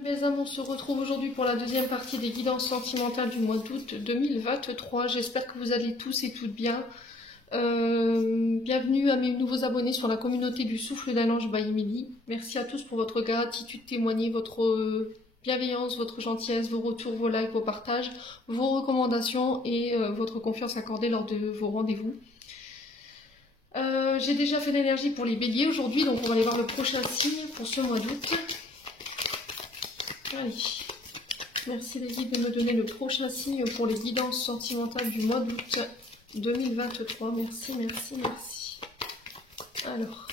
Mes amours, on se retrouve aujourd'hui pour la deuxième partie des guidances sentimentales du mois d'août 2023. J'espère que vous allez tous et toutes bien. Bienvenue à mes nouveaux abonnés sur la communauté du Souffle d'un Ange by Emily. Merci à tous pour votre gratitude témoignée, votre bienveillance, votre gentillesse, vos retours, vos likes, vos partages, vos recommandations et votre confiance accordée lors de vos rendez-vous. J'ai déjà fait l'énergie pour les béliers aujourd'hui, donc on va aller voir le prochain signe pour ce mois d'août. Allez, merci les guides de me donner le prochain signe pour les guidances sentimentales du mois d'août 2023. Merci, merci, merci. Alors,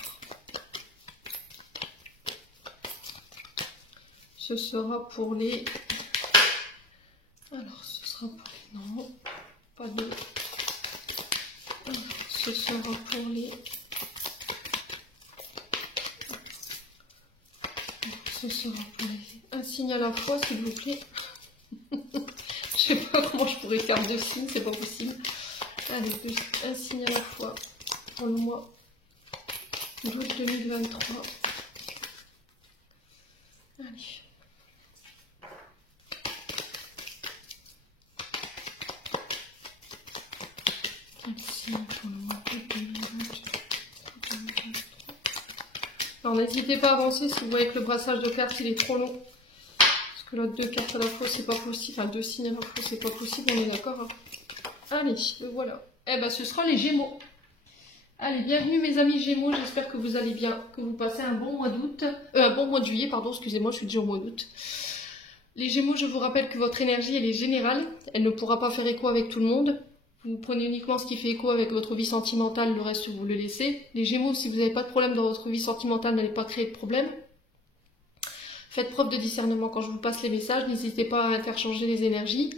ce sera pour les... Alors, ce sera pour... Non, pas de... Ce sera pour les... Ce sera pour les... Un signe à la fois, s'il vous plaît. Je sais pas comment je pourrais faire deux signes, c'est pas possible. Allez, un signe à la fois pour le mois d'août 2023. Allez. Un signe pour le mois d'août 2023. Alors n'hésitez pas à avancer si vous voyez que le brassage de cartes il est trop long. Parce que là, deux cartes à la fois, c'est pas possible. Enfin, deux signes à la fois, c'est pas possible, on est d'accord, hein. Allez, voilà. Eh ben, ce sera les Gémeaux. Allez, bienvenue mes amis Gémeaux, j'espère que vous allez bien, que vous passez un bon mois d'août. Un bon mois de juillet, pardon, excusez-moi, je suis déjà au mois d'août. Les Gémeaux, je vous rappelle que votre énergie, elle est générale. Elle ne pourra pas faire écho avec tout le monde. Vous prenez uniquement ce qui fait écho avec votre vie sentimentale, le reste vous le laissez. Les Gémeaux, si vous n'avez pas de problème dans votre vie sentimentale, n'allez pas créer de problème. Faites preuve de discernement quand je vous passe les messages, n'hésitez pas à interchanger les énergies.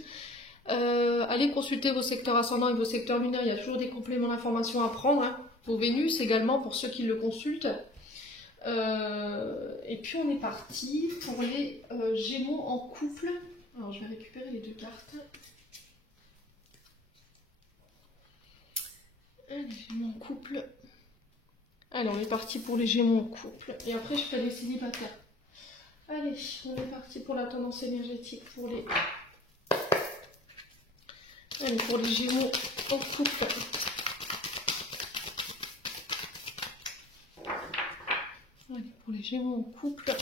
Allez consulter vos secteurs ascendants et vos secteurs lunaires, il y a toujours des compléments d'informations à prendre. Hein. Vos Vénus également pour ceux qui le consultent. Et puis on est parti pour les Gémeaux en couple. Alors je vais récupérer les deux cartes. Les Gémeaux en couple. Alors on est parti pour les Gémeaux en couple. Et après je ferai les célibataires. Allez, on est parti pour la tendance énergétique pour les... Allez, pour les Gémeaux en couple. Allez, pour les Gémeaux en couple.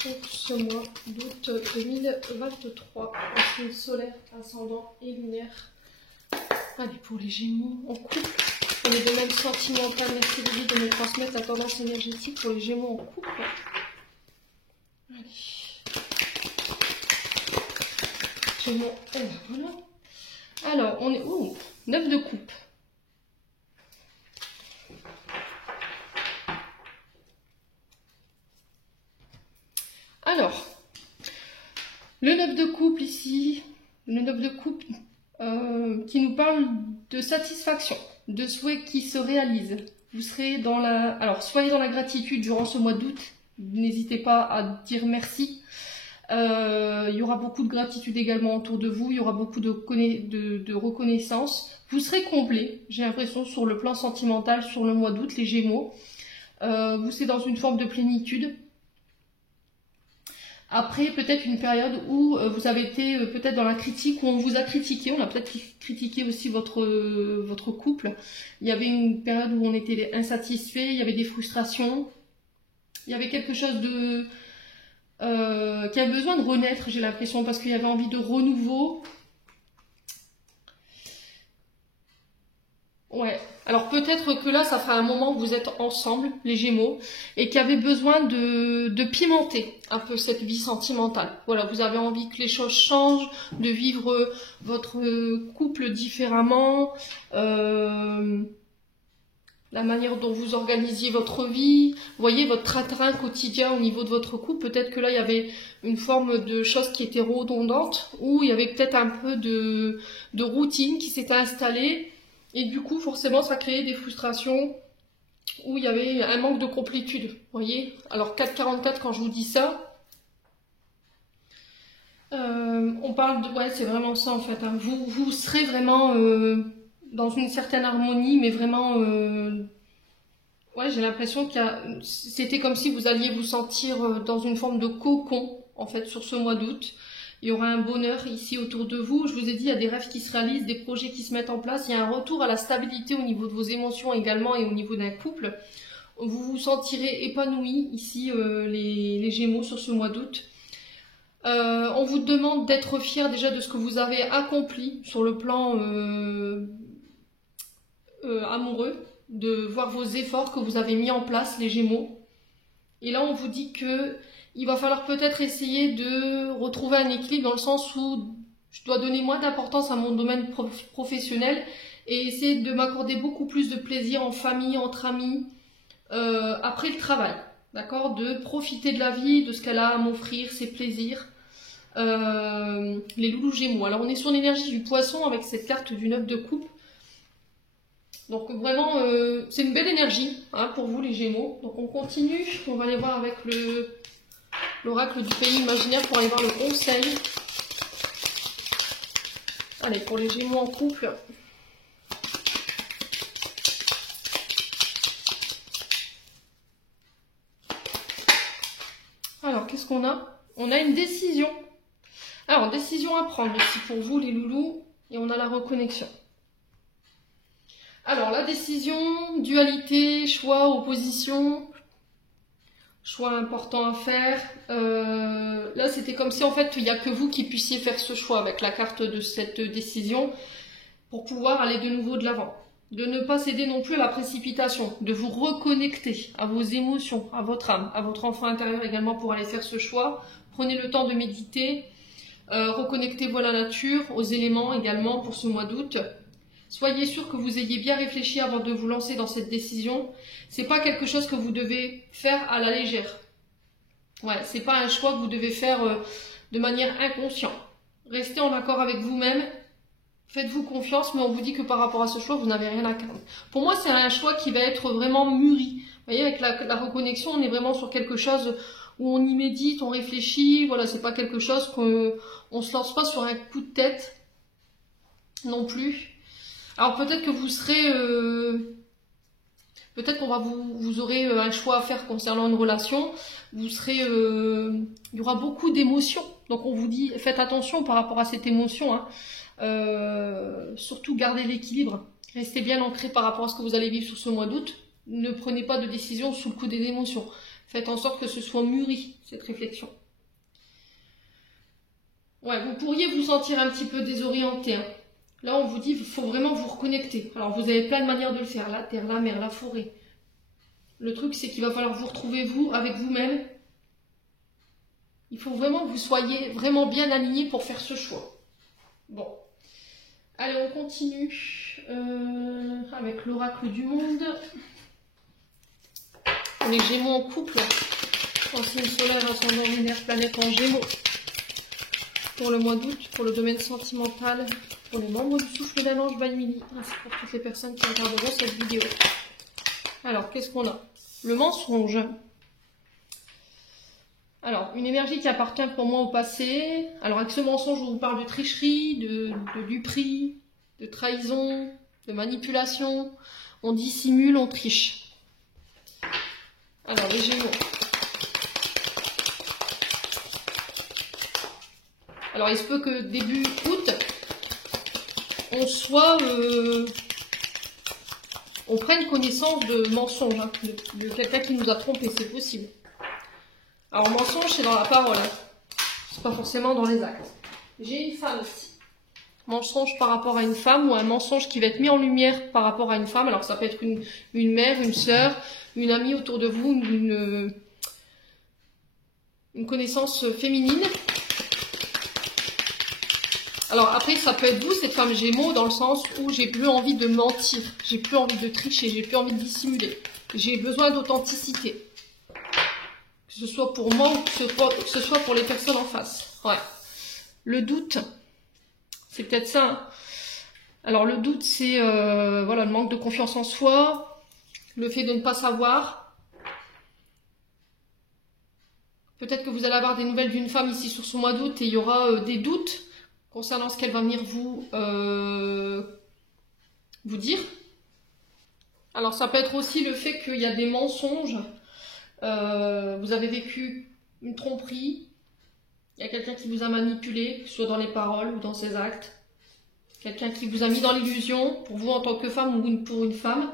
Pour ce mois d'août 2023. Signe solaire, ascendant et lunaire. Allez, pour les Gémeaux en couple. On est de même sentimental, merci Lily de me transmettre la tendance énergétique pour les Gémeaux en couple. Allez. Gémeaux, et ben voilà. Alors, on est... Ouh, 9 de coupe. Alors, le 9 de couple ici, le 9 de couple qui nous parle de satisfaction, de souhaits qui se réalisent. Vous serez dans la... Alors, soyez dans la gratitude durant ce mois d'août. N'hésitez pas à dire merci. Il y aura beaucoup de gratitude également autour de vous. Il y aura beaucoup de reconnaissance. Vous serez comblés, j'ai l'impression, sur le plan sentimental, sur le mois d'août, les Gémeaux. Vous serez dans une forme de plénitude. Après, peut-être une période où vous avez été peut-être dans la critique, où on vous a critiqué, on a peut-être critiqué aussi votre couple. Il y avait une période où on était insatisfait, il y avait des frustrations, il y avait quelque chose de qui a besoin de renaître, j'ai l'impression, parce qu'il y avait envie de renouveau. Ouais, alors peut-être que là, ça fera un moment que vous êtes ensemble, les Gémeaux, et qui avez besoin de pimenter un peu cette vie sentimentale. Voilà, vous avez envie que les choses changent, de vivre votre couple différemment, la manière dont vous organisiez votre vie, vous voyez, votre train-train quotidien au niveau de votre couple. Peut-être que là, il y avait une forme de chose qui était redondante, ou il y avait peut-être un peu de routine qui s'était installée. Et du coup, forcément, ça créait des frustrations où il y avait un manque de complétude. Vous voyez? Alors, 4,44, quand je vous dis ça, on parle de... Ouais, c'est vraiment ça, en fait. Hein. Vous serez vraiment dans une certaine harmonie, mais vraiment Ouais, j'ai l'impression c'était comme si vous alliez vous sentir dans une forme de cocon, en fait, sur ce mois d'août. Il y aura un bonheur ici autour de vous. Je vous ai dit, il y a des rêves qui se réalisent, des projets qui se mettent en place. Il y a un retour à la stabilité au niveau de vos émotions également et au niveau d'un couple. Vous vous sentirez épanoui ici, les Gémeaux, sur ce mois d'août. On vous demande d'être fiers déjà de ce que vous avez accompli sur le plan amoureux, de voir vos efforts que vous avez mis en place, les Gémeaux. Et là, on vous dit que il va falloir peut-être essayer de retrouver un équilibre dans le sens où je dois donner moins d'importance à mon domaine professionnel et essayer de m'accorder beaucoup plus de plaisir en famille, entre amis, après le travail. D'accord? De profiter de la vie, de ce qu'elle a à m'offrir, ses plaisirs. Les loulous Gémeaux. Alors, on est sur l'énergie du poisson avec cette carte du 9 de coupe. Donc vraiment, c'est une belle énergie hein, pour vous les Gémeaux. Donc on continue, on va aller voir avec l'oracle du pays imaginaire pour aller voir le conseil. Allez, pour les Gémeaux en couple. Alors, qu'est-ce qu'on a? On a une décision. Alors, décision à prendre ici pour vous les loulous. Et on a la reconnexion. Alors, la décision, dualité, choix, opposition, choix important à faire. Là, c'était comme si, en fait, il n'y a que vous qui puissiez faire ce choix avec la carte de cette décision pour pouvoir aller de nouveau de l'avant. De ne pas céder non plus à la précipitation, de vous reconnecter à vos émotions, à votre âme, à votre enfant intérieur également pour aller faire ce choix. Prenez le temps de méditer, reconnectez-vous à la nature, aux éléments également pour ce mois d'août. Soyez sûr que vous ayez bien réfléchi avant de vous lancer dans cette décision. C'est pas quelque chose que vous devez faire à la légère. Ouais, c'est pas un choix que vous devez faire de manière inconsciente. Restez en accord avec vous-même. Faites-vous confiance, mais on vous dit que par rapport à ce choix, vous n'avez rien à craindre. Pour moi, c'est un choix qui va être vraiment mûri. Vous voyez, avec la reconnexion, on est vraiment sur quelque chose où on y médite, on réfléchit. Voilà, c'est pas quelque chose qu'on se lance pas sur un coup de tête non plus. Alors peut-être que vous serez, peut-être qu'on va vous aurez un choix à faire concernant une relation. Vous serez, il y aura beaucoup d'émotions. Donc on vous dit, faites attention par rapport à cette émotion. Hein. Surtout gardez l'équilibre. Restez bien ancré par rapport à ce que vous allez vivre sur ce mois d'août. Ne prenez pas de décision sous le coup des émotions. Faites en sorte que ce soit mûri cette réflexion. Ouais, vous pourriez vous sentir un petit peu désorienté. Hein. Là, on vous dit qu'il faut vraiment vous reconnecter. Alors, vous avez plein de manières de le faire. La terre, la mer, la forêt. Le truc, c'est qu'il va falloir vous retrouver, vous, avec vous-même. Il faut vraiment que vous soyez vraiment bien alignés pour faire ce choix. Bon. Allez, on continue avec l'oracle du monde. Les Gémeaux en couple. En signe solaire, ascendant lunaire, planète en Gémeaux. Pour le mois d'août, pour le domaine sentimental. Pour les membres du souffle d'un ange by Mili, ainsi pour toutes les personnes qui regarderont cette vidéo. Alors, qu'est-ce qu'on a? Le mensonge. Alors, une énergie qui appartient pour moi au passé. Alors, avec ce mensonge, je vous parle de tricherie, de duperie, de trahison, de manipulation. On dissimule, on triche. Alors, les Gémeaux. Alors, il se peut que début août, on prenne connaissance de mensonges, hein, de quelqu'un qui nous a trompés, c'est possible. Alors mensonge, c'est dans la parole, hein. C'est pas forcément dans les actes. J'ai une femme ici. Mensonge par rapport à une femme ou un mensonge qui va être mis en lumière par rapport à une femme. Alors ça peut être une mère, une sœur, une amie autour de vous, une connaissance féminine. Alors après, ça peut être vous, cette femme Gémeaux, dans le sens où j'ai plus envie de mentir, j'ai plus envie de tricher, j'ai plus envie de dissimuler. J'ai besoin d'authenticité. Que ce soit pour moi ou que ce soit pour les personnes en face. Ouais. Le doute, c'est peut-être ça. Hein. Alors le doute, c'est voilà, le manque de confiance en soi, le fait de ne pas savoir. Peut-être que vous allez avoir des nouvelles d'une femme ici sur ce mois d'août et il y aura des doutes concernant ce qu'elle va venir vous dire. Alors ça peut être aussi le fait qu'il y a des mensonges. Vous avez vécu une tromperie. Il y a quelqu'un qui vous a manipulé, que ce soit dans les paroles ou dans ses actes. Quelqu'un qui vous a mis dans l'illusion, pour vous en tant que femme ou pour une femme.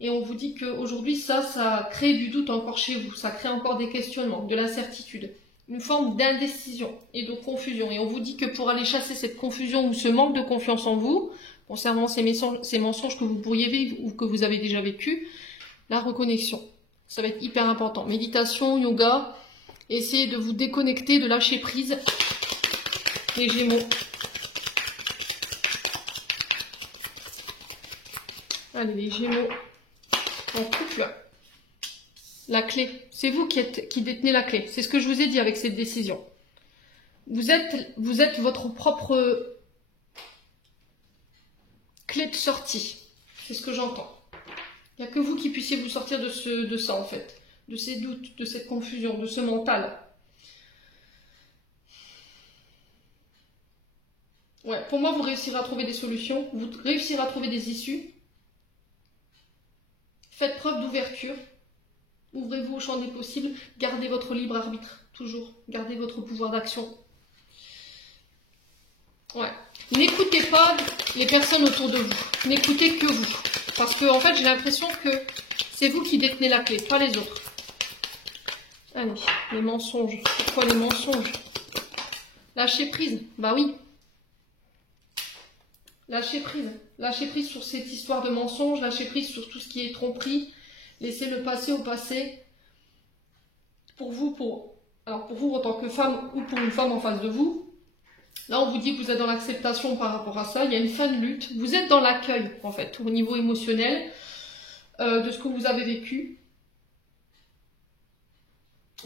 Et on vous dit qu'aujourd'hui, ça crée du doute encore chez vous. Ça crée encore des questionnements, de l'incertitude. Une forme d'indécision et de confusion. Et on vous dit que pour aller chasser cette confusion ou ce manque de confiance en vous, concernant ces mensonges que vous pourriez vivre ou que vous avez déjà vécu, la reconnexion. Ça va être hyper important. Méditation, yoga, essayez de vous déconnecter, de lâcher prise. Les Gémeaux. Allez, les Gémeaux. En couple. La clé. C'est vous qui détenez la clé. C'est ce que je vous ai dit avec cette décision. Vous êtes votre propre clé de sortie. C'est ce que j'entends. Il n'y a que vous qui puissiez vous sortir de ça, en fait. De ces doutes, de cette confusion, de ce mental. Ouais, pour moi, vous réussirez à trouver des solutions. Vous réussirez à trouver des issues. Faites preuve d'ouverture. Ouvrez-vous au champ des possibles. Gardez votre libre arbitre. Toujours. Gardez votre pouvoir d'action. Ouais. N'écoutez pas les personnes autour de vous. N'écoutez que vous. Parce que, en fait, j'ai l'impression que c'est vous qui détenez la clé, pas les autres. Allez, les mensonges. Pourquoi les mensonges? Lâchez prise. Bah oui. Lâchez prise. Lâchez prise sur cette histoire de mensonges. Lâchez prise sur tout ce qui est tromperie. Laissez le passé au passé. Pour vous en tant que femme ou pour une femme en face de vous, là on vous dit que vous êtes dans l'acceptation par rapport à ça. Il y a une fin de lutte. Vous êtes dans l'accueil en fait, au niveau émotionnel de ce que vous avez vécu.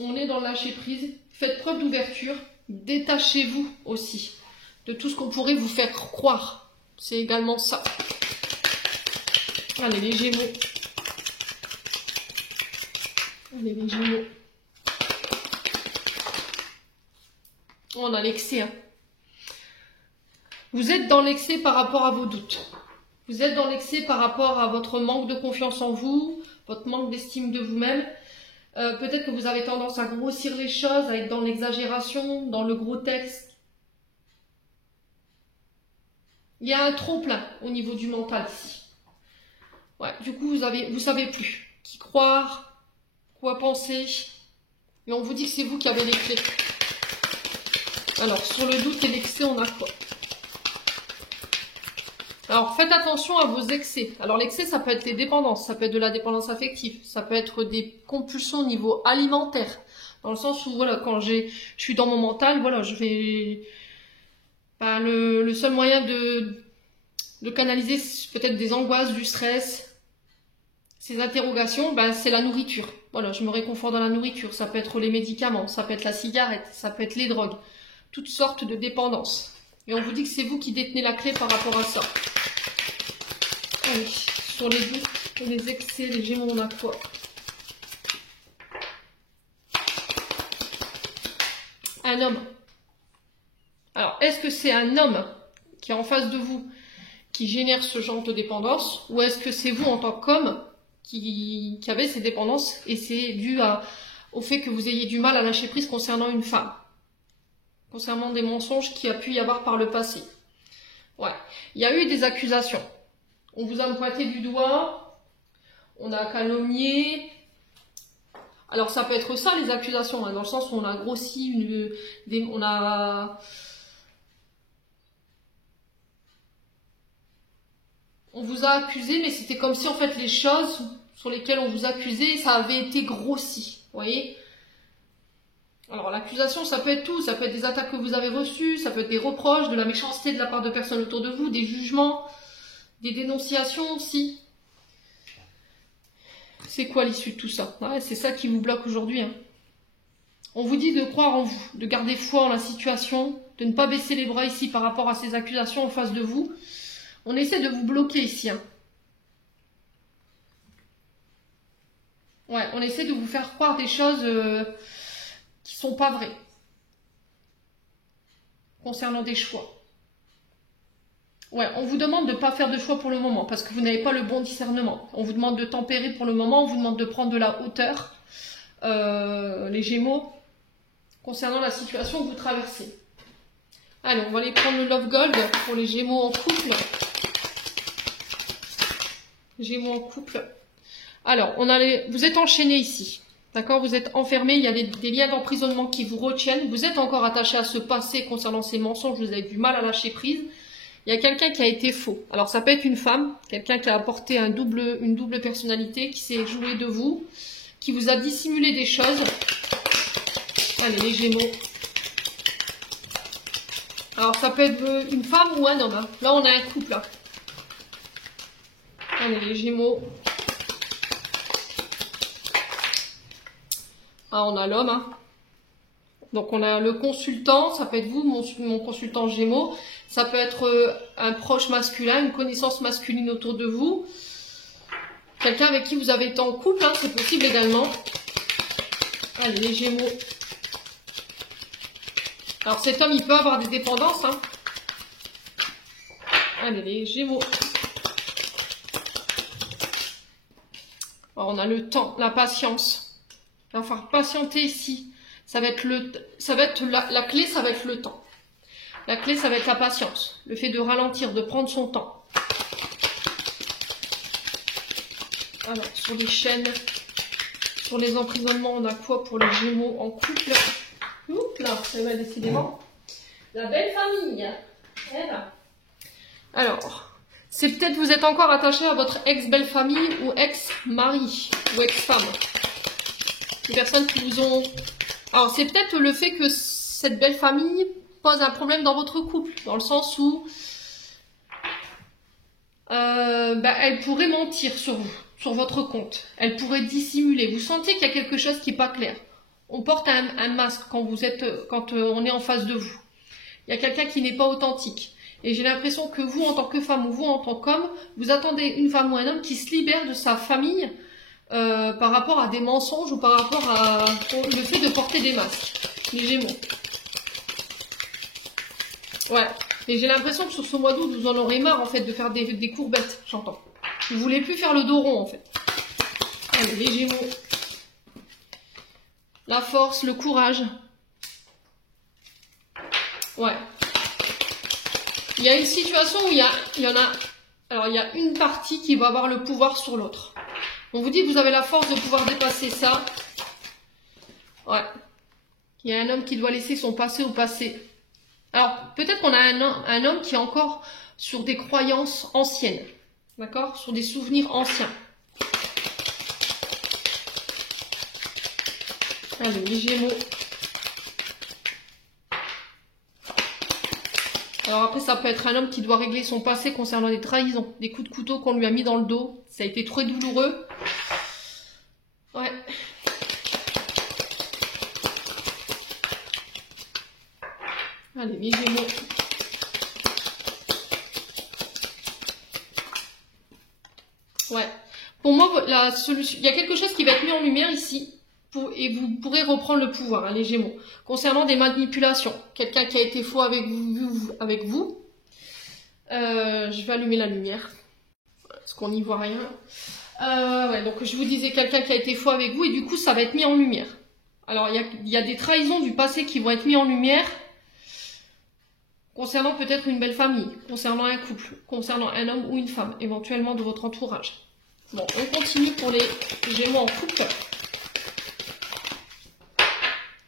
On est dans le lâcher prise. Faites preuve d'ouverture. Détachez-vous aussi de tout ce qu'on pourrait vous faire croire. C'est également ça. Allez, les Gémeaux. Allez, les Gémeaux. On a l'excès. Hein. Vous êtes dans l'excès par rapport à vos doutes. Vous êtes dans l'excès par rapport à votre manque de confiance en vous, votre manque d'estime de vous-même. Peut-être que vous avez tendance à grossir les choses, à être dans l'exagération, dans le gros texte. Il y a un trop-plein au niveau du mental ici. Ouais, du coup, vous savez plus qui croire, quoi penser. Et on vous dit que c'est vous qui avez les clés. Alors, sur le doute et l'excès, on a quoi? Alors, faites attention à vos excès. Alors, l'excès, ça peut être les dépendances. Ça peut être de la dépendance affective. Ça peut être des compulsions au niveau alimentaire. Dans le sens où, voilà, quand je suis dans mon mental, voilà, je vais... Ben, le seul moyen de canaliser peut-être des angoisses, du stress, ces interrogations, ben, c'est la nourriture. Voilà, je me réconforte dans la nourriture. Ça peut être les médicaments, ça peut être la cigarette, ça peut être les drogues. Toutes sortes de dépendances. Et on vous dit que c'est vous qui détenez la clé par rapport à ça. Allez, sur les doutes, les excès, les Gémeaux, on a quoi? Un homme. Alors, est-ce que c'est un homme qui est en face de vous qui génère ce genre de dépendance, ou est-ce que c'est vous en tant qu'homme qui avez ces dépendances et c'est dû au fait que vous ayez du mal à lâcher prise concernant une femme, concernant des mensonges qu'il y a pu y avoir par le passé? Ouais, il y a eu des accusations. On vous a pointé du doigt, on a calomnié. Alors ça peut être ça les accusations, hein, dans le sens où on a grossi, on vous a accusé, mais c'était comme si en fait les choses sur lesquelles on vous accusait, ça avait été grossi, vous voyez? Alors l'accusation, ça peut être tout, ça peut être des attaques que vous avez reçues, ça peut être des reproches, de la méchanceté de la part de personnes autour de vous, des jugements, des dénonciations aussi. C'est quoi l'issue de tout ça? Ouais, c'est ça qui vous bloque aujourd'hui. Hein. On vous dit de croire en vous, de garder foi en la situation, de ne pas baisser les bras ici par rapport à ces accusations en face de vous. On essaie de vous bloquer ici. Hein. Ouais, on essaie de vous faire croire des choses qui sont pas vraies. Concernant des choix. Ouais, on vous demande de ne pas faire de choix pour le moment parce que vous n'avez pas le bon discernement. On vous demande de tempérer pour le moment, on vous demande de prendre de la hauteur, les Gémeaux, concernant la situation que vous traversez. Allez, on va aller prendre le Love Gold pour les Gémeaux en couple. Gémeaux en couple. Alors, vous êtes enchaînés ici. D'accord? Vous êtes enfermés, il y a des liens d'emprisonnement qui vous retiennent. Vous êtes encore attaché à ce passé concernant ces mensonges, vous avez du mal à lâcher prise. Il y a quelqu'un qui a été faux. Alors, ça peut être une femme, quelqu'un qui a apporté une double personnalité, qui s'est joué de vous, qui vous a dissimulé des choses. Allez, les Gémeaux. Alors, ça peut être une femme ou un homme. Hein. Là, on a un couple. Là. Allez, les Gémeaux. Ah, on a l'homme. Hein. Donc, on a le consultant. Ça peut être vous, mon consultant Gémeaux. Ça peut être un proche masculin, une connaissance masculine autour de vous. Quelqu'un avec qui vous avez été en couple, hein, c'est possible également. Allez, les Gémeaux. Alors, cet homme, il peut avoir des dépendances. Hein. Allez, les Gémeaux. Alors, on a le temps, la patience. Il va falloir patienter ici. Ça va être la clé, ça va être le temps. La clé, ça va être la patience. Le fait de ralentir, de prendre son temps. Alors, sur les chaînes, sur les emprisonnements, on a quoi pour les Gémeaux en couple? Oups, là, ça va décidément. La belle famille. Voilà. Alors, c'est peut-être vous êtes encore attaché à votre ex-belle famille ou ex-mari ou ex-femme. Les personnes qui vous ont... Alors, c'est peut-être le fait que cette belle famille pose un problème dans votre couple, dans le sens où elle pourrait mentir sur vous, sur votre compte. Elle pourrait dissimuler. Vous sentez qu'il y a quelque chose qui n'est pas clair. On porte un masque quand on est en face de vous. Il y a quelqu'un qui n'est pas authentique. Et j'ai l'impression que vous, en tant que femme ou vous, en tant qu'homme, vous attendez une femme ou un homme qui se libère de sa famille par rapport à des mensonges ou par rapport à le fait de porter des masques. Les Gémeaux. Ouais. Et j'ai l'impression que sur ce mois d'août, vous en aurez marre, en fait, de faire des courbettes, j'entends. Vous voulez plus faire le dos rond, en fait. Allez, les Gémeaux. La force, le courage. Ouais. Il y a une situation où il y a une partie qui va avoir le pouvoir sur l'autre. On vous dit que vous avez la force de pouvoir dépasser ça. Ouais. Il y a un homme qui doit laisser son passé au passé. Alors, peut-être qu'on a un homme qui est encore sur des croyances anciennes. D'accord? Sur des souvenirs anciens. Allez, les Gémeaux. Alors après, ça peut être un homme qui doit régler son passé concernant des trahisons, des coups de couteau qu'on lui a mis dans le dos. Ça a été très douloureux. Ouais. Allez, les Gémeaux. Ouais. Pour moi, la solution, il y a quelque chose qui va être mis en lumière ici. Et vous pourrez reprendre le pouvoir, hein, les Gémeaux. Concernant des manipulations. Quelqu'un qui a été faux avec vous. Je vais allumer la lumière. Parce qu'on n'y voit rien. Ouais, donc je vous disais quelqu'un qui a été faux avec vous. Et du coup, ça va être mis en lumière. Alors, il y a des trahisons du passé qui vont être mis en lumière. Concernant peut-être une belle famille. Concernant un couple. Concernant un homme ou une femme. Éventuellement de votre entourage. Bon, on continue pour les Gémeaux en couple.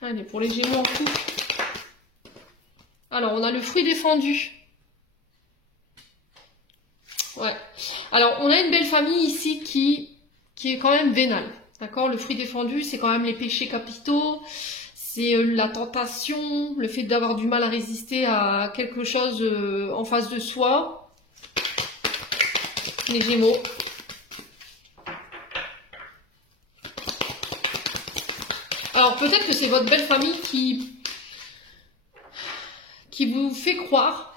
Allez, pour les Gémeaux en couple. Alors, on a le fruit défendu. Ouais. Alors, on a une belle famille ici qui est quand même vénale. D'accord? Le fruit défendu, c'est quand même les péchés capitaux. C'est la tentation, le fait d'avoir du mal à résister à quelque chose en face de soi. Les Gémeaux. Alors peut-être que c'est votre belle famille qui vous fait croire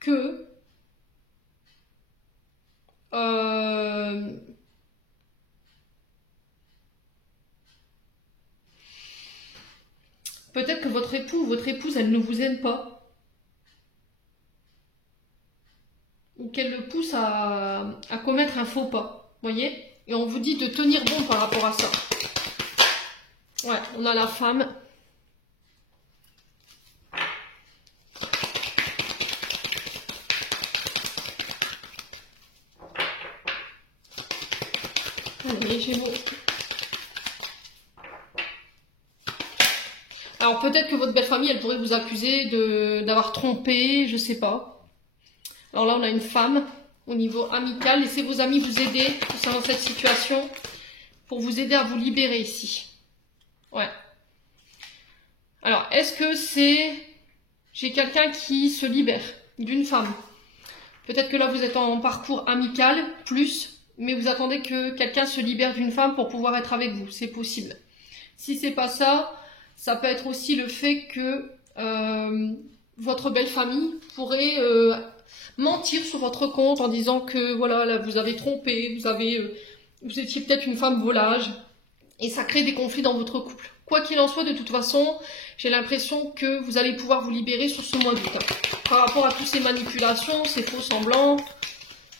que peut-être que votre époux ou votre épouse, elle ne vous aime pas. qu'elle le pousse à commettre un faux pas. Voyez? Et on vous dit de tenir bon par rapport à ça. Ouais, on a la femme. Les Gémeaux. Alors peut-être que votre belle famille, elle pourrait vous accuser d'avoir trompé, je sais pas. Alors là, on a une femme au niveau amical. Laissez vos amis vous aider concernant cette situation pour vous aider à vous libérer ici. Ouais. Alors, est-ce que c'est... J'ai quelqu'un qui se libère d'une femme. Peut-être que là, vous êtes en parcours amical, plus, mais vous attendez que quelqu'un se libère d'une femme pour pouvoir être avec vous. C'est possible. Si c'est pas ça, ça peut être aussi le fait que votre belle famille pourrait mentir sur votre compte en disant que voilà, là, vous avez trompé, vous étiez peut-être une femme volage, et ça crée des conflits dans votre couple. Quoi qu'il en soit, de toute façon, j'ai l'impression que vous allez pouvoir vous libérer sur ce mois d'août. Par rapport à toutes ces manipulations, ces faux semblants,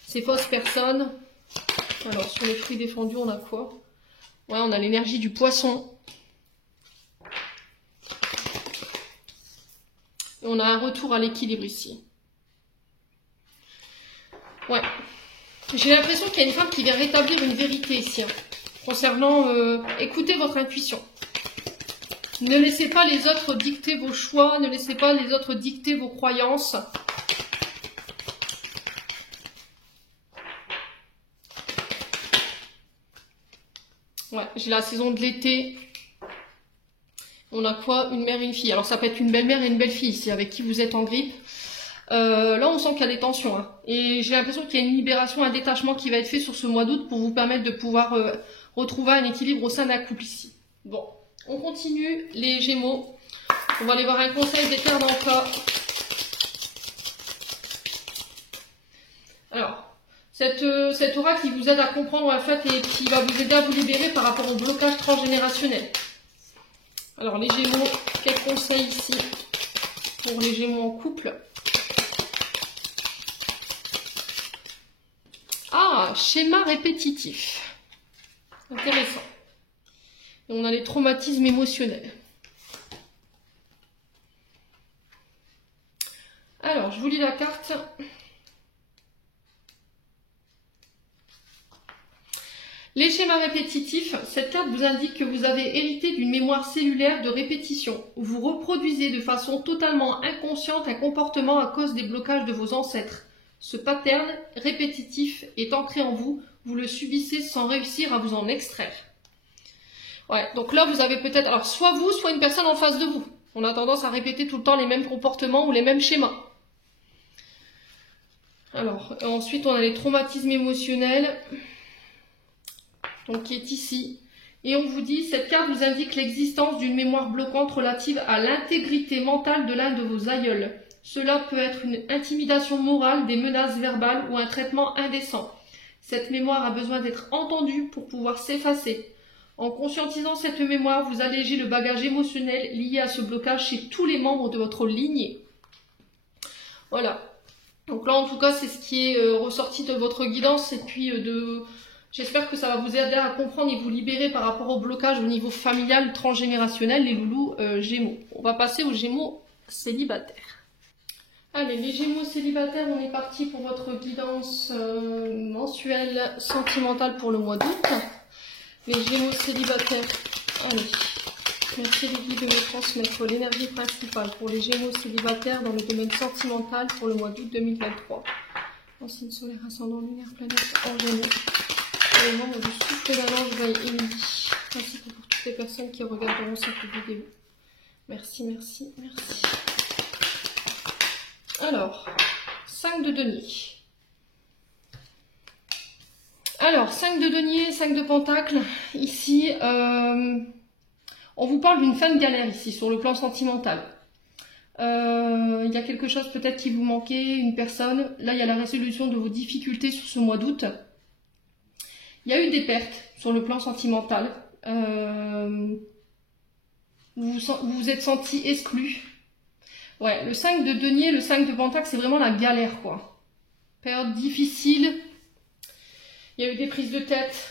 ces fausses personnes. Alors, sur les fruits défendus, on a quoi? Ouais, on a l'énergie du poisson. Et on a un retour à l'équilibre ici. Ouais. J'ai l'impression qu'il y a une femme qui vient rétablir une vérité ici. Hein, concernant... écoutez votre intuition. Ne laissez pas les autres dicter vos choix. Ne laissez pas les autres dicter vos croyances. Ouais, j'ai la saison de l'été. On a quoi? Une mère et une fille. Alors ça peut être une belle-mère et une belle-fille ici, avec qui vous êtes en grippe. Là, on sent qu'il y a des tensions. Hein. Et j'ai l'impression qu'il y a une libération, un détachement qui va être fait sur ce mois d'août pour vous permettre de pouvoir retrouver un équilibre au sein d'un couple ici. Bon, on continue. Les Gémeaux. On va aller voir un conseil des terres d'emploi. Alors, cette aura qui vous aide à comprendre en fait et qui va vous aider à vous libérer par rapport au blocage transgénérationnel. Alors, les Gémeaux, quels conseils ici pour les Gémeaux en couple? Ah, schéma répétitif. Intéressant. Et on a les traumatismes émotionnels. Alors, je vous lis la carte. Les schémas répétitifs, cette carte vous indique que vous avez hérité d'une mémoire cellulaire de répétition. Vous reproduisez de façon totalement inconsciente un comportement à cause des blocages de vos ancêtres. Ce pattern répétitif est ancré en vous, vous le subissez sans réussir à vous en extraire. Ouais, donc là vous avez peut-être, alors soit vous, soit une personne en face de vous. On a tendance à répéter tout le temps les mêmes comportements ou les mêmes schémas. Alors, ensuite on a les traumatismes émotionnels. Donc qui est ici. Et on vous dit, cette carte vous indique l'existence d'une mémoire bloquante relative à l'intégrité mentale de l'un de vos aïeuls. Cela peut être une intimidation morale, des menaces verbales ou un traitement indécent. Cette mémoire a besoin d'être entendue pour pouvoir s'effacer. En conscientisant cette mémoire, vous allégez le bagage émotionnel lié à ce blocage chez tous les membres de votre lignée. Voilà. Donc là, en tout cas, c'est ce qui est ressorti de votre guidance et puis j'espère que ça va vous aider à comprendre et vous libérer par rapport au blocage au niveau familial, transgénérationnel, les loulous Gémeaux. On va passer aux Gémeaux célibataires. Allez, les Gémeaux célibataires, on est parti pour votre guidance mensuelle sentimentale pour le mois d'août. Les Gémeaux célibataires, allez, merci les guides de me transmettre l'énergie principale pour les Gémeaux célibataires dans le domaine sentimental pour le mois d'août 2023. En signe solaire, ascendant lunaire, planète en Gémeaux. Les membres du souffle d'Allange Veille Émilie, ainsi que pour toutes les personnes qui regarderont cette vidéo. Merci, merci, merci. Alors, 5 de denier. Alors, 5 de denier, 5 de pentacle. Ici, on vous parle d'une fin de galère ici, sur le plan sentimental. Il y a quelque chose peut-être qui vous manquait, une personne. Là, il y a la résolution de vos difficultés sur ce mois d'août. Il y a eu des pertes sur le plan sentimental. Vous vous êtes senti exclu. Ouais, le 5 de denier, le 5 de pentacle, c'est vraiment la galère, quoi. Période difficile. Il y a eu des prises de tête.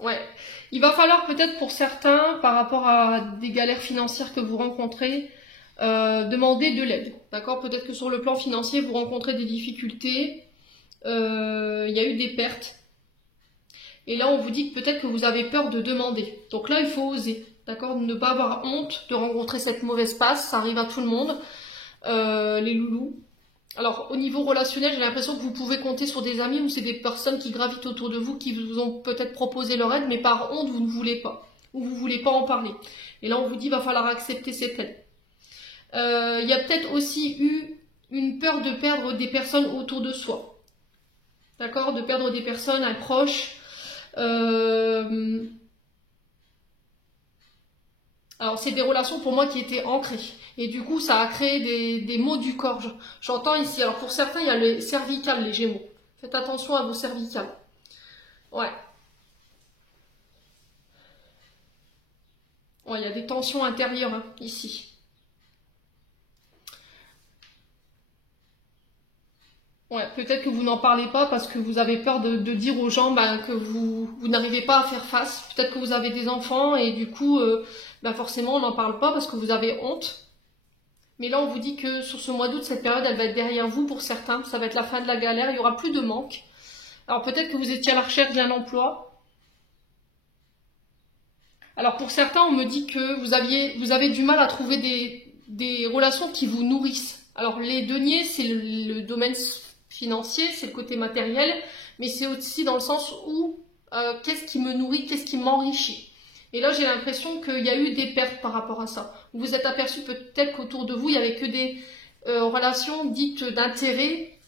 Ouais, il va falloir peut-être pour certains, par rapport à des galères financières que vous rencontrez, demander de l'aide. D'accord? Peut-être que sur le plan financier, vous rencontrez des difficultés, il y a eu des pertes. Et là, on vous dit que peut-être que vous avez peur de demander. Donc là, il faut oser. D'accord? Ne pas avoir honte de rencontrer cette mauvaise passe, ça arrive à tout le monde. Les loulous. Alors, au niveau relationnel, j'ai l'impression que vous pouvez compter sur des amis ou c'est des personnes qui gravitent autour de vous, qui vous ont peut-être proposé leur aide, mais par honte, vous ne voulez pas. Ou vous ne voulez pas en parler. Et là, on vous dit, va falloir accepter cette aide. Il y a peut-être aussi eu une peur de perdre des personnes autour de soi. D'accord? De perdre des personnes, un proche. Alors, c'est des relations pour moi qui étaient ancrées. Et du coup, ça a créé des maux du corps. J'entends ici. Alors, pour certains, il y a les cervicales, les Gémeaux. Faites attention à vos cervicales. Ouais. Ouais, il y a des tensions intérieures, hein, ici. Ouais, peut-être que vous n'en parlez pas parce que vous avez peur de dire aux gens que vous n'arrivez pas à faire face. Peut-être que vous avez des enfants et du coup, forcément, on n'en parle pas parce que vous avez honte. Mais là, on vous dit que sur ce mois d'août, cette période, elle va être derrière vous pour certains. Ça va être la fin de la galère, il n'y aura plus de manque. Alors peut-être que vous étiez à la recherche d'un emploi. Alors pour certains, on me dit que vous avez du mal à trouver des relations qui vous nourrissent. Alors les deniers, c'est le domaine financier, c'est le côté matériel, mais c'est aussi dans le sens où qu'est-ce qui me nourrit, qu'est-ce qui m'enrichit. Et là, j'ai l'impression qu'il y a eu des pertes par rapport à ça. Vous vous êtes aperçu peut-être qu'autour de vous, il n'y avait que des relations dites d'intérêt.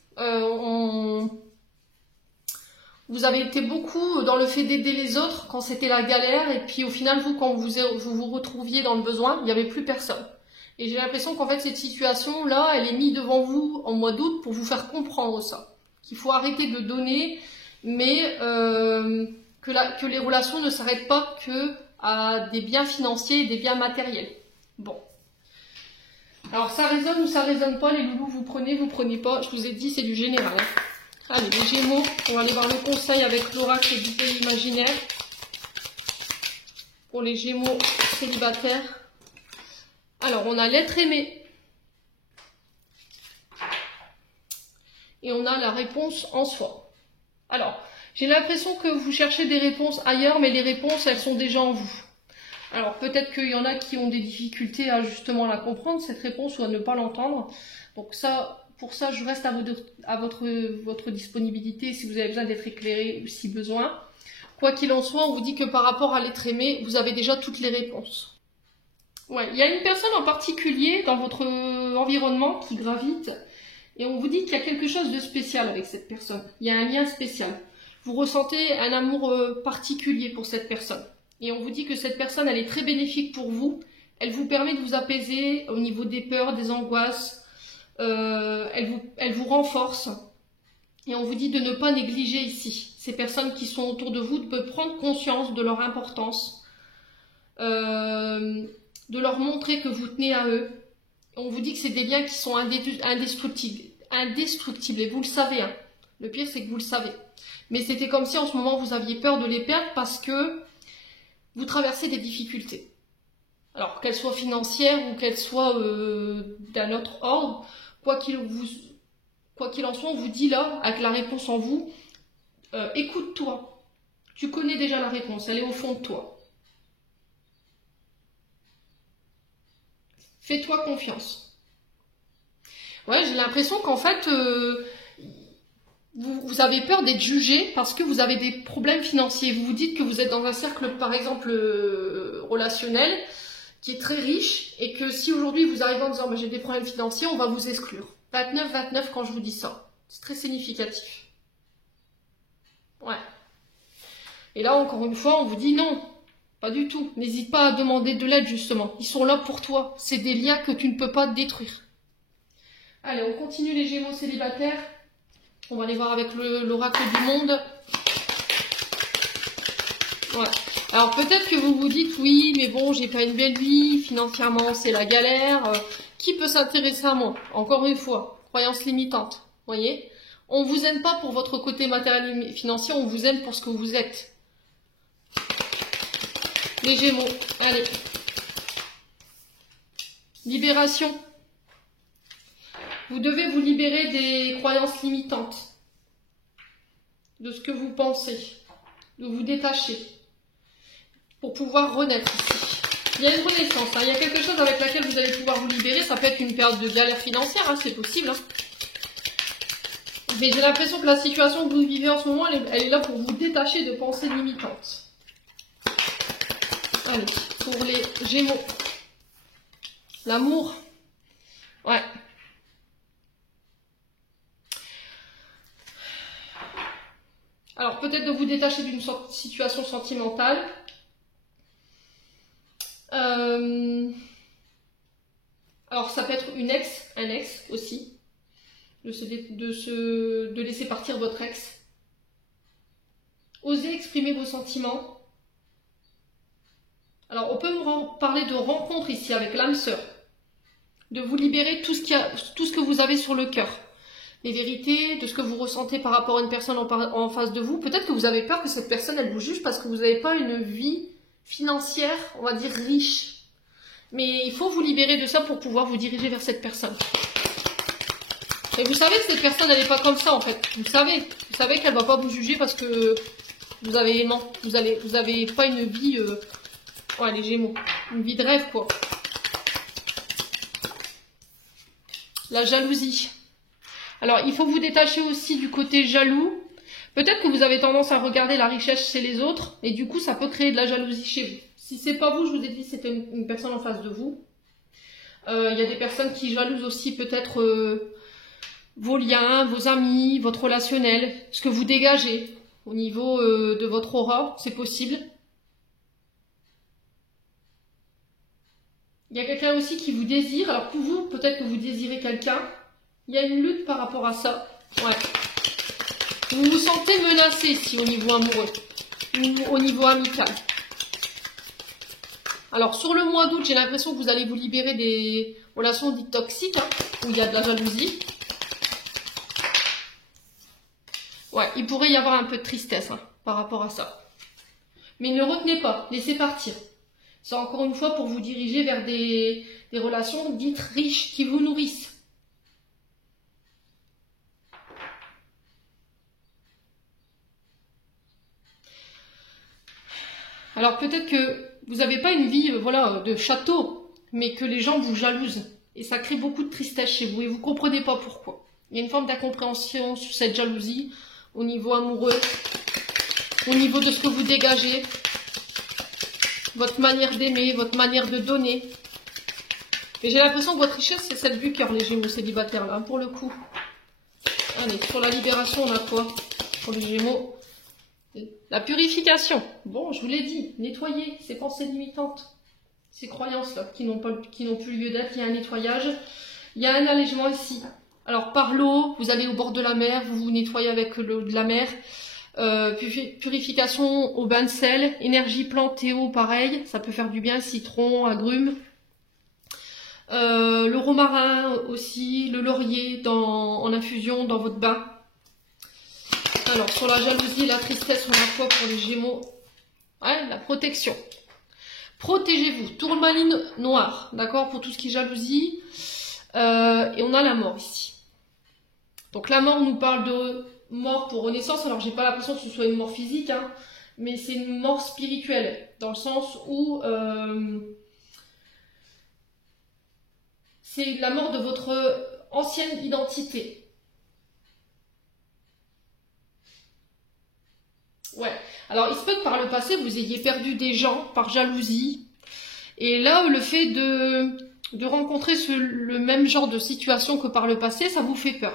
Vous avez été beaucoup dans le fait d'aider les autres quand c'était la galère. Et puis au final, vous, quand vous retrouviez dans le besoin, il n'y avait plus personne. Et j'ai l'impression qu'en fait, cette situation-là, elle est mise devant vous en mois d'août pour vous faire comprendre ça. Qu'il faut arrêter de donner, mais que les relations ne s'arrêtent pas que à des biens financiers et des biens matériels. Bon. Alors, ça résonne ou ça résonne pas, les loulous, vous prenez pas. Je vous ai dit, c'est du général. Hein. Allez, les Gémeaux, on va aller voir le conseil avec l'oracle du pays imaginaire. Pour les Gémeaux célibataires. Alors, on a l'être aimé. Et on a la réponse en soi. Alors, j'ai l'impression que vous cherchez des réponses ailleurs, mais les réponses, elles sont déjà en vous. Alors, peut-être qu'il y en a qui ont des difficultés à justement la comprendre, cette réponse, ou à ne pas l'entendre. Donc ça, pour ça, je reste à votre disponibilité si vous avez besoin d'être éclairé ou si besoin. Quoi qu'il en soit, on vous dit que par rapport à l'être aimé, vous avez déjà toutes les réponses. Ouais, il y a une personne en particulier dans votre environnement qui gravite et on vous dit qu'il y a quelque chose de spécial avec cette personne. Il y a un lien spécial. Vous ressentez un amour particulier pour cette personne. Et on vous dit que cette personne, elle est très bénéfique pour vous. Elle vous permet de vous apaiser au niveau des peurs, des angoisses. Elle vous renforce. Et on vous dit de ne pas négliger ici. Ces personnes qui sont autour de vous, de prendre conscience de leur importance. De leur montrer que vous tenez à eux. On vous dit que c'est des liens qui sont indestructibles. Et vous le savez. Hein. Le pire, c'est que vous le savez. Mais c'était comme si en ce moment, vous aviez peur de les perdre parce que vous traversez des difficultés. Alors, qu'elles soient financières ou qu'elles soient d'un autre ordre, quoi qu'il en soit, on vous dit là, avec la réponse en vous, écoute-toi. Tu connais déjà la réponse, elle est au fond de toi. Fais-toi confiance. Ouais, j'ai l'impression qu'en fait, vous avez peur d'être jugé parce que vous avez des problèmes financiers. Vous vous dites que vous êtes dans un cercle, par exemple, relationnel, qui est très riche, et que si aujourd'hui vous arrivez en disant j'ai des problèmes financiers, on va vous exclure. 29-29 quand je vous dis ça. C'est très significatif. Ouais. Et là, encore une fois, on vous dit non. Pas du tout. N'hésite pas à demander de l'aide, justement. Ils sont là pour toi. C'est des liens que tu ne peux pas détruire. Allez, on continue les Gémeaux célibataires. On va aller voir avec l'oracle du monde. Ouais. Alors peut-être que vous vous dites, oui, mais bon, j'ai pas une belle vie, financièrement c'est la galère. Qui peut s'intéresser à moi? Encore une fois, croyance limitante, voyez? On vous aime pas pour votre côté matériel et financier, on vous aime pour ce que vous êtes. Les Gémeaux, allez. Libération. Vous devez vous libérer des croyances limitantes, de ce que vous pensez, de vous détacher, pour pouvoir renaître ici. Il y a une renaissance, hein. Il y a quelque chose avec laquelle vous allez pouvoir vous libérer. Ça peut être une période de galère financière, hein, c'est possible. Hein. Mais j'ai l'impression que la situation que vous vivez en ce moment, elle est là pour vous détacher de pensées limitantes. Allez, pour les Gémeaux. L'amour. Ouais. Alors, peut-être de vous détacher d'une situation sentimentale. Alors, ça peut être une ex, un ex aussi. De laisser partir votre ex. Osez exprimer vos sentiments. Alors, on peut parler de rencontre ici avec l'âme sœur. De vous libérer tout ce que vous avez sur le cœur. Les vérités, de ce que vous ressentez par rapport à une personne en face de vous. Peut-être que vous avez peur que cette personne, elle vous juge parce que vous n'avez pas une vie financière, on va dire, riche. Mais il faut vous libérer de ça pour pouvoir vous diriger vers cette personne. Et vous savez que cette personne, elle n'est pas comme ça, en fait. Vous savez qu'elle ne va pas vous juger parce que vous avez pas une vie... Ouais, les Gémeaux. Une vie de rêve, quoi. La jalousie. Alors, il faut vous détacher aussi du côté jaloux. Peut-être que vous avez tendance à regarder la richesse chez les autres, et du coup, ça peut créer de la jalousie chez vous. Si c'est pas vous, je vous ai dit, c'était une personne en face de vous. Il y a des personnes qui jalousent aussi peut-être vos liens, vos amis, votre relationnel, ce que vous dégagez au niveau de votre aura, c'est possible. Il y a quelqu'un aussi qui vous désire. Alors pour vous, peut-être que vous désirez quelqu'un. Il y a une lutte par rapport à ça. Ouais. Vous vous sentez menacé ici au niveau amoureux, ou au niveau amical. Alors sur le mois d'août, j'ai l'impression que vous allez vous libérer des relations dites toxiques, hein, où il y a de la jalousie. Ouais, il pourrait y avoir un peu de tristesse hein, par rapport à ça. Mais ne retenez pas, laissez partir. C'est encore une fois pour vous diriger vers des relations dites riches, qui vous nourrissent. Alors peut-être que vous n'avez pas une vie voilà, de château, mais que les gens vous jalousent. Et ça crée beaucoup de tristesse chez vous et vous ne comprenez pas pourquoi. Il y a une forme d'incompréhension sur cette jalousie au niveau amoureux, au niveau de ce que vous dégagez, votre manière d'aimer, votre manière de donner. Et j'ai l'impression que votre richesse, c'est celle du cœur, les Gémeaux célibataires, là, pour le coup. Allez, sur la libération, on a quoi pour les Gémeaux? La purification. Bon, je vous l'ai dit, nettoyer ces pensées limitantes, ces croyances-là, qui n'ont plus lieu d'être. Il y a un nettoyage, il y a un allègement ici. Alors, par l'eau, vous allez au bord de la mer, vous vous nettoyez avec l'eau de la mer. Purification au bain de sel, énergie plante et eau, pareil, ça peut faire du bien, citron, agrumes. Le romarin aussi, le laurier en infusion dans votre bain. Alors, sur la jalousie et la tristesse, on a quoi pour les Gémeaux? Ouais, la protection. Protégez-vous. Tourmaline noire, d'accord, pour tout ce qui est jalousie. Et on a la mort ici. Donc la mort nous parle de mort pour renaissance. Alors, j'ai pas l'impression que ce soit une mort physique, hein, mais c'est une mort spirituelle, dans le sens où c'est la mort de votre ancienne identité. Ouais. Alors, il se peut que par le passé, vous ayez perdu des gens par jalousie. Et là, le fait de rencontrer le même genre de situation que par le passé, ça vous fait peur.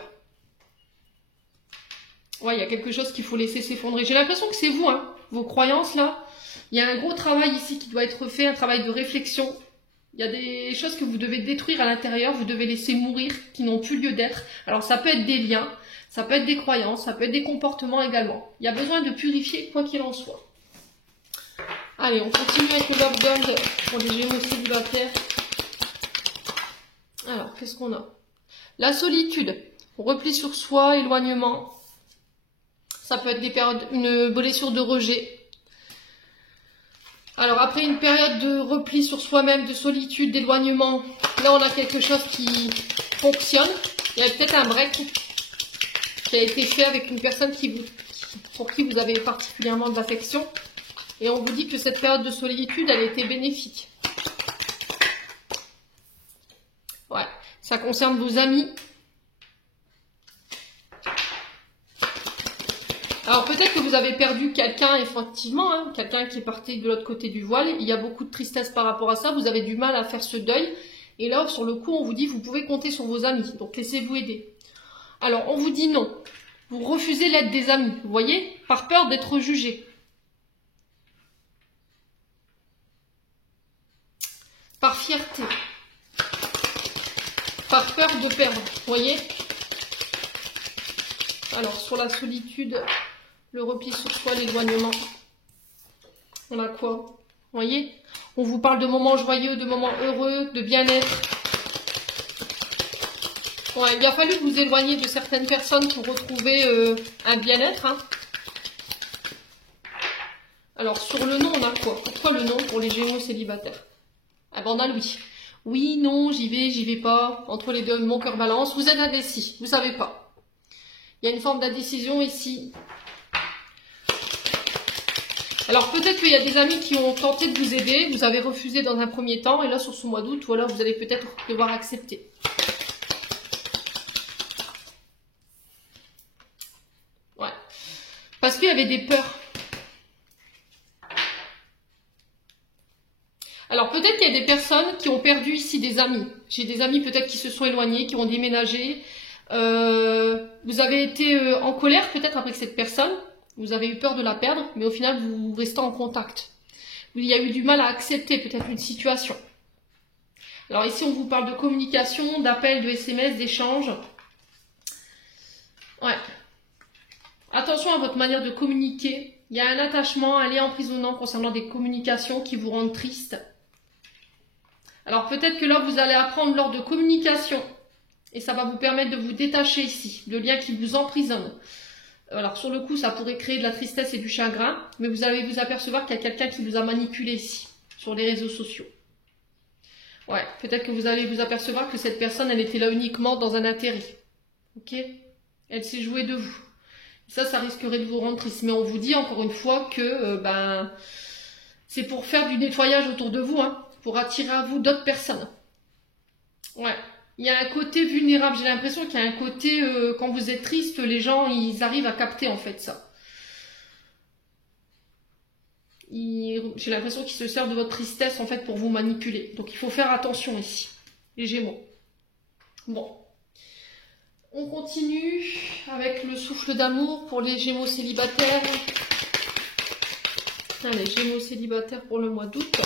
Ouais, il y a quelque chose qu'il faut laisser s'effondrer. J'ai l'impression que c'est vous, hein, vos croyances, là. Il y a un gros travail ici qui doit être fait, un travail de réflexion. Il y a des choses que vous devez détruire à l'intérieur, vous devez laisser mourir, qui n'ont plus lieu d'être. Alors, ça peut être des liens. Ça peut être des croyances, ça peut être des comportements également. Il y a besoin de purifier quoi qu'il en soit. Allez, on continue avec le Love Gold pour les Gémeaux célibataires. Alors, qu'est-ce qu'on a? La solitude, repli sur soi, éloignement. Ça peut être des périodes, une blessure de rejet. Alors, après une période de repli sur soi-même, de solitude, d'éloignement, là, on a quelque chose qui fonctionne. Il y a peut-être un break qui a été fait avec une personne pour qui vous avez particulièrement de l'affection. Et on vous dit que cette période de solitude, elle a été bénéfique. Ouais, ça concerne vos amis. Alors peut-être que vous avez perdu quelqu'un, effectivement, hein, quelqu'un qui est parti de l'autre côté du voile. Il y a beaucoup de tristesse par rapport à ça. Vous avez du mal à faire ce deuil. Et là, sur le coup, on vous dit vous pouvez compter sur vos amis. Donc laissez-vous aider. Alors, on vous dit non. Vous refusez l'aide des amis, vous voyez, par peur d'être jugé. Par fierté. Par peur de perdre, vous voyez. Alors, sur la solitude, le repli sur soi, l'éloignement. On a quoi? Vous voyez? On vous parle de moments joyeux, de moments heureux, de bien-être. Ouais, il a fallu vous éloigner de certaines personnes pour retrouver un bien-être. Hein. Alors, sur le nom, on a quoi? Pourquoi le nom pour les Gémeaux célibataires? Ah ben, on a le oui. Oui, non, j'y vais pas. Entre les deux, mon cœur balance. Vous êtes indécis, vous savez pas. Il y a une forme d'indécision ici. Alors, peut-être qu'il y a des amis qui ont tenté de vous aider. Vous avez refusé dans un premier temps. Et là, sur ce mois d'août, voilà, vous allez peut-être devoir accepter. Ouais. Parce qu'il y avait des peurs. Alors peut-être qu'il y a des personnes qui ont perdu ici des amis. J'ai des amis peut-être qui se sont éloignés, qui ont déménagé. Vous avez été en colère peut-être avec cette personne. Vous avez eu peur de la perdre, mais au final vous restez en contact. Il y a eu du mal à accepter peut-être une situation. Alors ici on vous parle de communication, d'appels, de SMS, d'échanges. Ouais. Attention à votre manière de communiquer. Il y a un attachement, un lien emprisonnant concernant des communications qui vous rendent triste. Alors peut-être que là, vous allez apprendre lors de communication. Et ça va vous permettre de vous détacher ici, de liens qui vous emprisonnent. Alors sur le coup, ça pourrait créer de la tristesse et du chagrin. Mais vous allez vous apercevoir qu'il y a quelqu'un qui vous a manipulé ici, sur les réseaux sociaux. Ouais, peut-être que vous allez vous apercevoir que cette personne, elle était là uniquement dans un intérêt. Ok? Elle s'est jouée de vous. Ça risquerait de vous rendre triste. Mais on vous dit encore une fois que c'est pour faire du nettoyage autour de vous, hein, pour attirer à vous d'autres personnes. Ouais. Il y a un côté vulnérable. J'ai l'impression qu'il y a un côté, quand vous êtes triste, les gens, ils arrivent à capter en fait ça. J'ai l'impression qu'ils se servent de votre tristesse en fait pour vous manipuler. Donc il faut faire attention ici, les Gémeaux. Bon. On continue avec le souffle d'amour pour les Gémeaux célibataires. Allez, Gémeaux célibataires pour le mois d'août.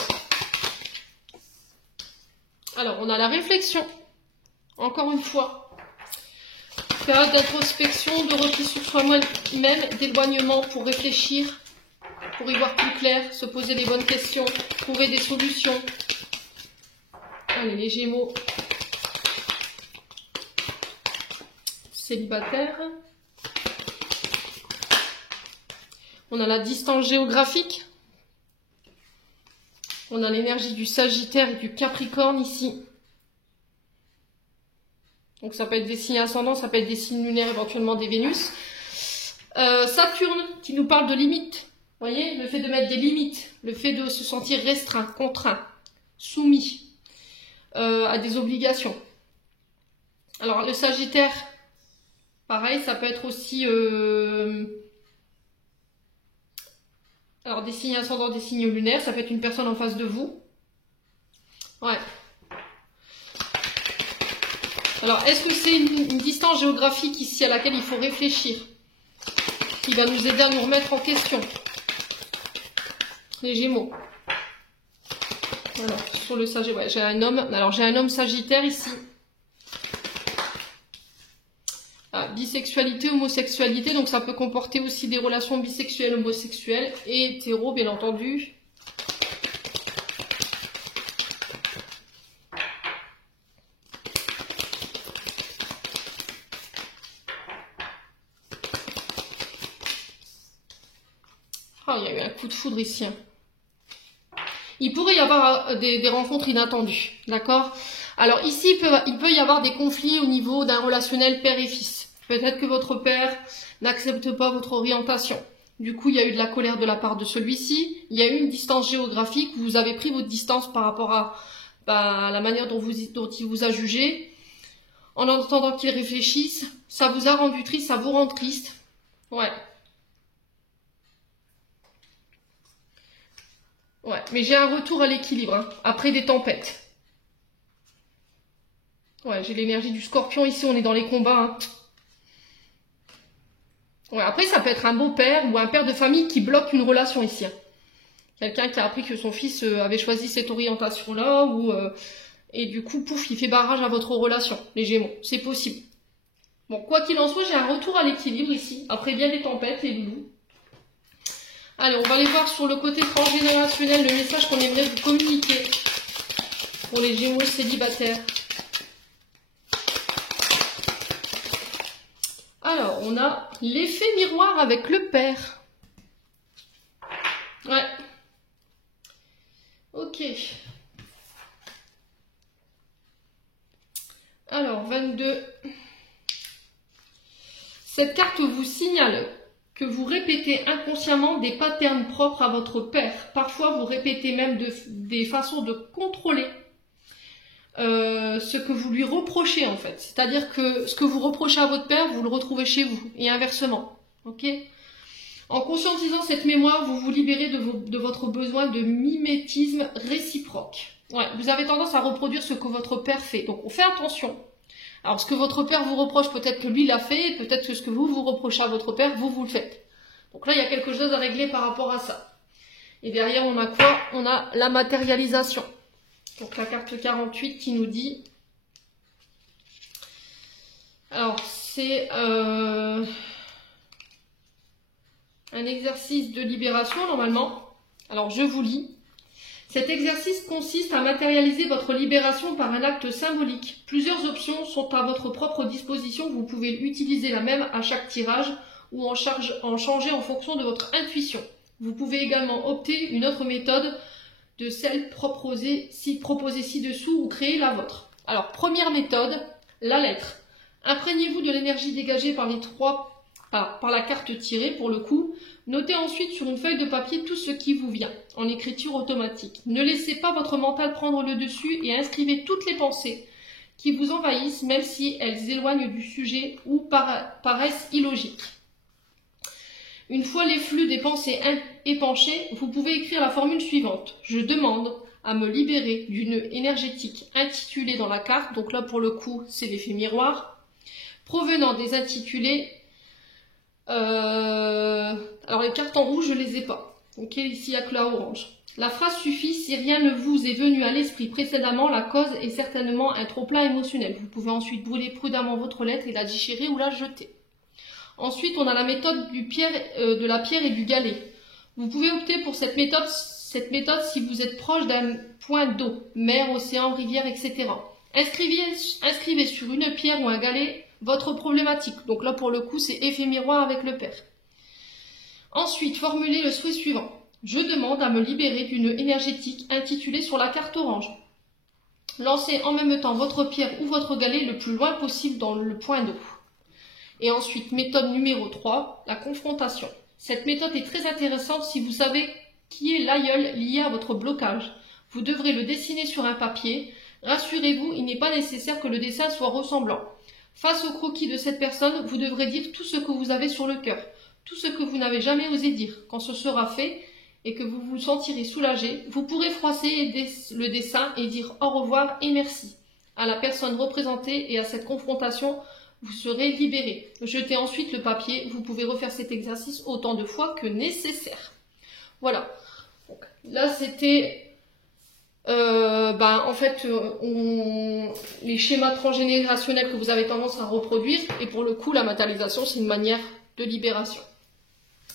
Alors, on a la réflexion. Encore une fois. Période d'introspection, de repli sur soi-même, d'éloignement pour réfléchir, pour y voir plus clair, se poser des bonnes questions, trouver des solutions. Allez, les Gémeaux célibataire. On a la distance géographique. On a l'énergie du Sagittaire et du Capricorne ici. Donc ça peut être des signes ascendants, ça peut être des signes lunaires, éventuellement des Vénus. Saturne qui nous parle de limites. Vous voyez, le fait de mettre des limites, le fait de se sentir restreint, contraint, soumis à des obligations. Alors le Sagittaire, pareil, ça peut être aussi alors des signes ascendants, des signes lunaires, ça peut être une personne en face de vous. Ouais. Alors, est-ce que c'est une distance géographique ici à laquelle il faut réfléchir, qui va nous aider à nous remettre en question? Les Gémeaux. Alors, sur le Sagittaire, ouais, j'ai un homme. Alors, j'ai un homme Sagittaire ici. Bisexualité, homosexualité, donc ça peut comporter aussi des relations bisexuelles, homosexuelles et hétéro, bien entendu. Ah, il y a eu un coup de foudre ici. Hein. Il pourrait y avoir des rencontres inattendues, d'accord? Alors ici, il peut y avoir des conflits au niveau d'un relationnel père et fils. Peut-être que votre père n'accepte pas votre orientation. Du coup, il y a eu de la colère de la part de celui-ci. Il y a eu une distance géographique. Vous avez pris votre distance par rapport à la manière dont il vous a jugé. En attendant qu'il réfléchisse, ça vous a rendu triste, ça vous rend triste. Ouais. Ouais, mais j'ai un retour à l'équilibre, hein, après des tempêtes. Ouais, j'ai l'énergie du scorpion ici, on est dans les combats. Hein. Ouais, après, ça peut être un beau-père ou un père de famille qui bloque une relation ici. Hein. Quelqu'un qui a appris que son fils avait choisi cette orientation-là, et du coup, pouf, il fait barrage à votre relation, les Gémeaux. C'est possible. Bon, quoi qu'il en soit, j'ai un retour à l'équilibre ici, après bien des tempêtes, les loulous. Allez, on va aller voir sur le côté transgénérationnel le message qu'on aimerait vous communiquer pour les Gémeaux célibataires. Alors, on a l'effet miroir avec le père. Ouais. Ok. Alors, 22. Cette carte vous signale que vous répétez inconsciemment des patterns propres à votre père. Parfois, vous répétez même des façons de contrôler ce que vous lui reprochez en fait. C'est-à-dire que ce que vous reprochez à votre père, vous le retrouvez chez vous et inversement. Ok ? En conscientisant cette mémoire, vous vous libérez de votre besoin de mimétisme réciproque. Ouais, vous avez tendance à reproduire ce que votre père fait. Donc, on fait attention. Alors, ce que votre père vous reproche, peut-être que lui l'a fait, peut-être que ce que vous reprochez à votre père, vous le faites. Donc là, il y a quelque chose à régler par rapport à ça. Et derrière, on a quoi? On a la matérialisation. Donc la carte 48 qui nous dit... Alors, c'est un exercice de libération, normalement. Alors, je vous lis. Cet exercice consiste à matérialiser votre libération par un acte symbolique. Plusieurs options sont à votre propre disposition. Vous pouvez utiliser la même à chaque tirage ou en changer en fonction de votre intuition. Vous pouvez également opter une autre méthode de celle proposée ci-dessous ou créer la vôtre. Alors, première méthode, la lettre. Imprégnez-vous de l'énergie dégagée par la carte tirée pour le coup. Notez ensuite sur une feuille de papier tout ce qui vous vient, en écriture automatique. Ne laissez pas votre mental prendre le dessus et inscrivez toutes les pensées qui vous envahissent, même si elles éloignent du sujet ou paraissent illogiques. Une fois les flux des pensées épanchés, vous pouvez écrire la formule suivante. Je demande à me libérer d'une énergétique intitulée dans la carte, donc là pour le coup c'est l'effet miroir, provenant des intitulés. Alors les cartes en rouge je les ai pas. Ok, ici il n'y a que la orange. La phrase suffit, si rien ne vous est venu à l'esprit précédemment, la cause est certainement un trop-plein émotionnel. Vous pouvez ensuite brûler prudemment votre lettre et la déchirer ou la jeter. Ensuite, on a la méthode de la pierre et du galet. Vous pouvez opter pour cette méthode si vous êtes proche d'un point d'eau, mer, océan, rivière, etc. Inscrivez sur une pierre ou un galet votre problématique. Donc là, pour le coup, c'est effet miroir avec le père. Ensuite, formulez le souhait suivant. Je demande à me libérer d'une énergétique intitulée sur la carte orange. Lancez en même temps votre pierre ou votre galet le plus loin possible dans le point d'eau. Et ensuite, méthode numéro 3, la confrontation. Cette méthode est très intéressante si vous savez qui est l'aïeul lié à votre blocage. Vous devrez le dessiner sur un papier. Rassurez-vous, il n'est pas nécessaire que le dessin soit ressemblant. Face au croquis de cette personne, vous devrez dire tout ce que vous avez sur le cœur, tout ce que vous n'avez jamais osé dire. Quand ce sera fait et que vous vous sentirez soulagé, vous pourrez froisser le dessin et dire au revoir et merci à la personne représentée et à cette confrontation. Vous serez libéré. Jetez ensuite le papier. Vous pouvez refaire cet exercice autant de fois que nécessaire. Voilà. Donc, là, c'était en fait les schémas transgénérationnels que vous avez tendance à reproduire. Et pour le coup, la matérialisation, c'est une manière de libération.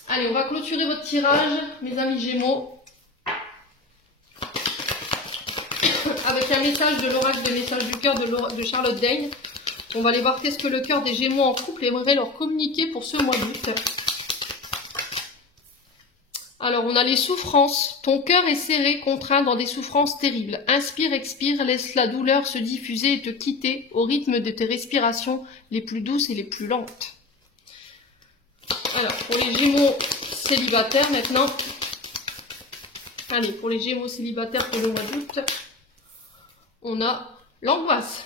Allez, on va clôturer votre tirage, mes amis Gémeaux, avec un message de l'oracle des messages du cœur de Charlotte Daigne. On va aller voir qu'est-ce que le cœur des Gémeaux en couple aimerait leur communiquer pour ce mois d'août. Alors, on a les souffrances. Ton cœur est serré, contraint dans des souffrances terribles. Inspire, expire, laisse la douleur se diffuser et te quitter au rythme de tes respirations les plus douces et les plus lentes. Alors, pour les Gémeaux célibataires maintenant. Allez, pour les Gémeaux célibataires pour le mois d'août, on a l'angoisse.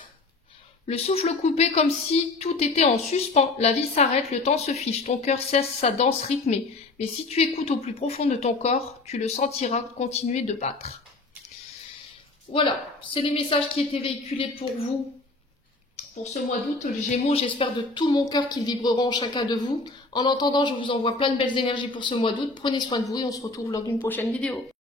Le souffle coupé comme si tout était en suspens. La vie s'arrête, le temps se fiche. Ton cœur cesse sa danse rythmée. Mais si tu écoutes au plus profond de ton corps, tu le sentiras continuer de battre. Voilà, c'est les messages qui étaient véhiculés pour vous pour ce mois d'août. Les Gémeaux, j'espère de tout mon cœur qu'ils vibreront chacun de vous. En attendant, je vous envoie plein de belles énergies pour ce mois d'août. Prenez soin de vous et on se retrouve lors d'une prochaine vidéo.